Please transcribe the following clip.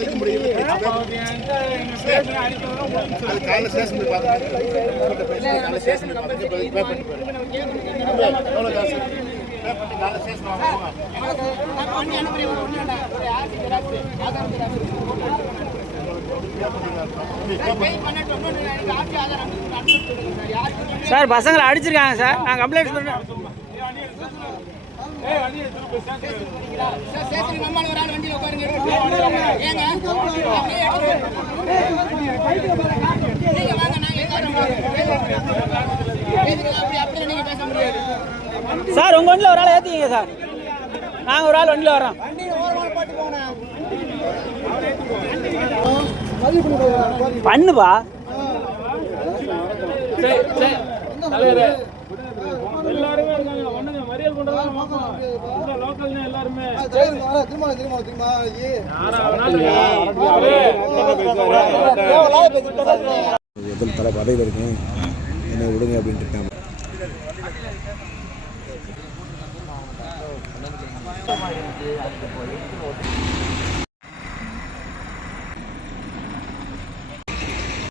இருக்க முடியும். காலைல ஸ்டேஷன் போய் பார்த்துட்டு ஸ்டேஷன் பே பண்ணி எவ்வளோ காசு பே பண்ணி காலைல ஸ்டேஷன் சார் பசங்களை அடிச்சிருக்காங்க சார். நான் கம்ப்ளைண்ட் பண்ணுறேன். சார் உங்க வண்டியில் ஒரு ஆள் ஏற்றிங்க சார். நாங்கள் ஒரு ஆள் வண்டியில் வரோம். பண்ணுப்பா. எல்லாருமே இருக்காங்க. ஒண்ணுங்க மறியல் கொண்டதான் லோக்கல் எல்லாருமே தலை படையில் இருக்கேன் என்ன விடுங்க அப்படின்ட்டு இருக்காங்க. அதுக்கு